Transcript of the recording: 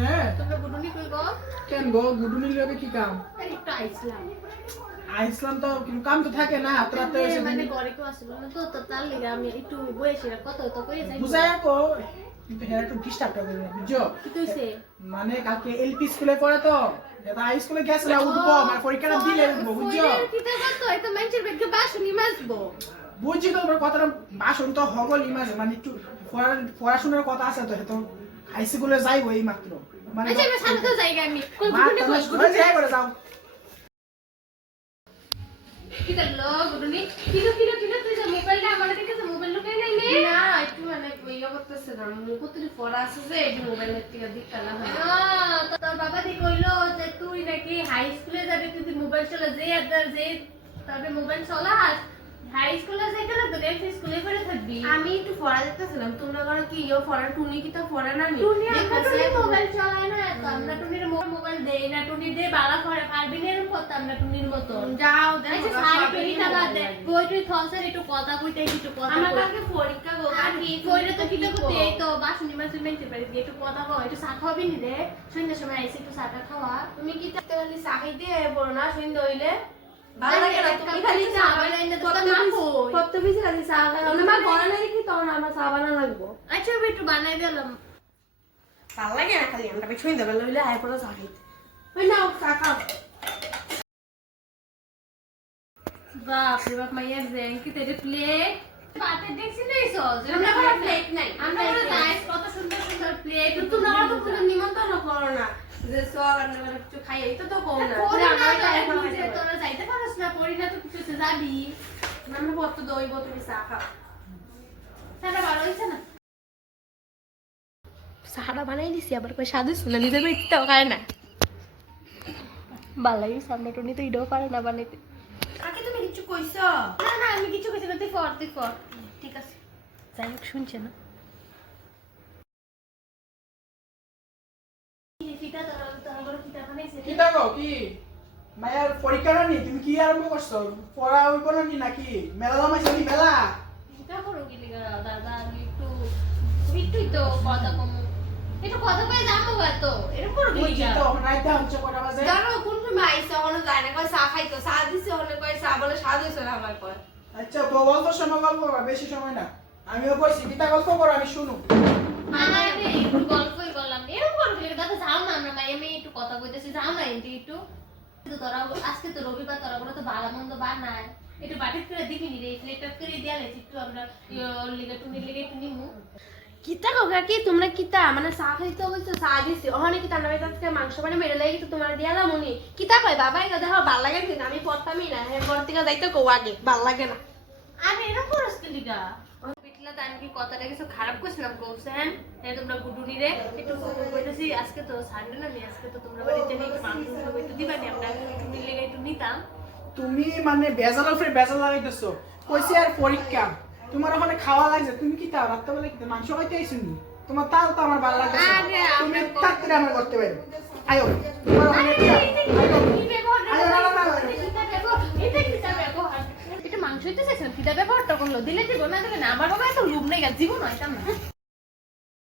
হ্যাঁ তোমরা গুডুনি কই গো কেন গো গুডুনির লগে কি কাম একটু আইছিলাম আইসলাম তো কিন্তু কাম তো থাকে না রাতে এসে মানে ঘরে কেউ আসলো না তো তার লিগে আমি একটু বসে কত তো কই যাই বুঝাই কো কিন্তু হেরা একটু ডিস্টার্ব করে না বুঝছো কি কইছে মানে কালকে এলপি স্কুলে পড়ে তো এটা হাই স্কুলে গেছে না উঠবো মানে পরীক্ষাটা দিলে উঠবো বুঝছো কি তো কত এটা মেঞ্চের বেগে বাসুনি মাসবো বুঝছি তো তোমার কথাটা বাসন তো হগল ইমাজ মানে একটু পড়াশোনার কথা আছে তো তো হাই স্কুলে যাইবো এই মাত্র মানে আচ্ছা আমি সামনে তো যাই আমি কোন গুডুনি কই গুডুনি যাই করে যাও কি করলো গুডুনি কিলো তুই যে মোবাইলটা আমার কাছে মোবাইল লুকাই নাই নে না একটু মানে ইয়া করতেছে না মুকুতরি পড়া আছে যে এই মোবাইলের থেকে দিকটা না হয় তো তোর বাবা দি কইলো যে তুই নাকি হাই স্কুলে যাবি তুই মোবাইল চলা যে আদার যে তবে মোবাইল চলাস হাই স্কুলে যাইতে না তো নেক্সট স্কুলে পড়ে থাকবি আমি একটু পড়া দেখতেছিলাম তোমরা করো কি ইও পড়া টুনি কি তো পড়া না নি টুনি মোবাইল চালায় না তো আমরা টুনির মোবাইল দেই না টুনি দে বালা করে পারবি না এরকম করতে আমরা টুনির মতো যাও দেখো আচ্ছা সারি পেরিটা বাদ দে বই তুই থসের একটু কথা কইতে একটু কথা আমার কালকে পরীক্ষা গো আর কি কইরে তো কিটা করতে এই তো বাসুনি মাছ মেনতে পারি একটু কথা কও একটু চা খাওয়াবি নি রে সন্ধ্যার সময় আইসি একটু চাটা খাওয়া তুমি কি চাইতে বলি চাকরি দিয়ে বড় না সন্ধ্যা হইলে ভালো আরে লাগে না একটা তুমি খালি চা বানাই বানাই না তো তোর মা কই কত বেশি খালি চা খাও না মা ঘরে নাই কি তখন আমার চা বানানো লাগবো আচ্ছা আমি একটু বানাই দিলাম ভালো লাগে না খালি আমরা সন্ধ্যা বেলা হইলে আয় পড়া চা খাইতে ওই নাও চা খাও বাপ রে বাপ মাইয়ার জেন কি তেরে প্লেট পাতে দেখছি নাই সজ আমরা কোনো প্লেট নাই আমরা বড় নাইস কত সুন্দর সুন্দর প্লেট তোমরা তো কোনো নিমন্ত্রণ করো না যে সব আমরা কিছু খাই এই তো তো কও না তোরা যাইতে পারছ না পড়ি না তো কিছু যাবি আমরা কত দইব তুমি চা খাও সেটা ভালো হইছে না চাটা বানাই দিছি আবার কই স্বাদ হইছে না নিজের বাড়িতেও খায় না ভালোই সামনে টুনি তো ইডও পারে না বানাইতে আগে তুমি কিছু কইছো না না আমি কিছু কইছি না তুই ফর ঠিক আছে যাই হোক শুনছে না ফিটা তোরা বড় ফিটা বানাইছে কি দেখো কি মায়ের পরীক্ষাটা নি তুমি কি আরম্ভ করছো পড়া হইব না নি নাকি মেলা জমাইছো কি মেলা ফিটা করো কি লিগা দাদা আমি একটু তো কথা কম একটু কথা কই যাবো গা তো এরকম করো কি বুঝছি লিগা তো রাইতে হচ্ছে কটা বাজে জানো কোন তুমি আইছো ওখানে যায় না কই চা খাইতো চা দিছে ওখানে কই চা বলে স্বাদ হইছে না আমার কই আচ্ছা তো অল্প সময় গল্প করবা বেশি সময় না আমিও কইছি কিতা গল্প করো আমি শুনু আরে একটু গল্পই বললাম এরকম করো কি লিগা দাদা যাও না আমরা মাই আমি একটু কথা কইতেছি যাও না একটু তো তোরা আজকে তো রবিবার তোরা বলে তো ভালো মন্দ বানায় একটু বাটিত করে দেখি নি রে প্লেটটা করে দিয়ালে একটু আমরা লিগা তুমি লিগা একটু নিমু কিতা কোকা কি তোমরা কিতা মানে চা খাইতে হইছো চা দিছি ওখানে কি তার নামে আজকে মাংস বানে মেরে লাগি তো তোমার দিয়ালা মনি কিতা কই বাবা এটা দেখো ভাল লাগে কি আমি পড়তামই না হে পড়তিকা যাইতে কও আগে ভাল লাগে না আরে এরকম করছ কি লিগা পিটলা তান কি কথাটা কিছু খারাপ কইছিলাম কইছেন এই তোমরা গুডুনি রে একটু কইতেছি আজকে তো সানডে না নি আজকে তো তোমরা বাড়িতে নিয়ে একটু মাংস একটু দিবানি আমরা তুমি লিগা একটু নিতাম তুমি মানে বেজাল ফের বেজাল লাগাইতেছো কইছি আর পরীক্ষা তোমার ওখানে খাওয়া লাগছে তুমি কি তা রাতে বেলা কি মাংস খাইতে আইছিস তোমার তাল তো আমার ভালো লাগছে আরে তুমি তাড়াতাড়ি আমার করতে পারো আয়ো তোমার ওখানে কি এটা মাংস হইতে চাইছিলাম কিতা ব্যবহারটা করলো দিলে দিব না দিলে না আমার বাবা এত লুম নেই জীবন হয় না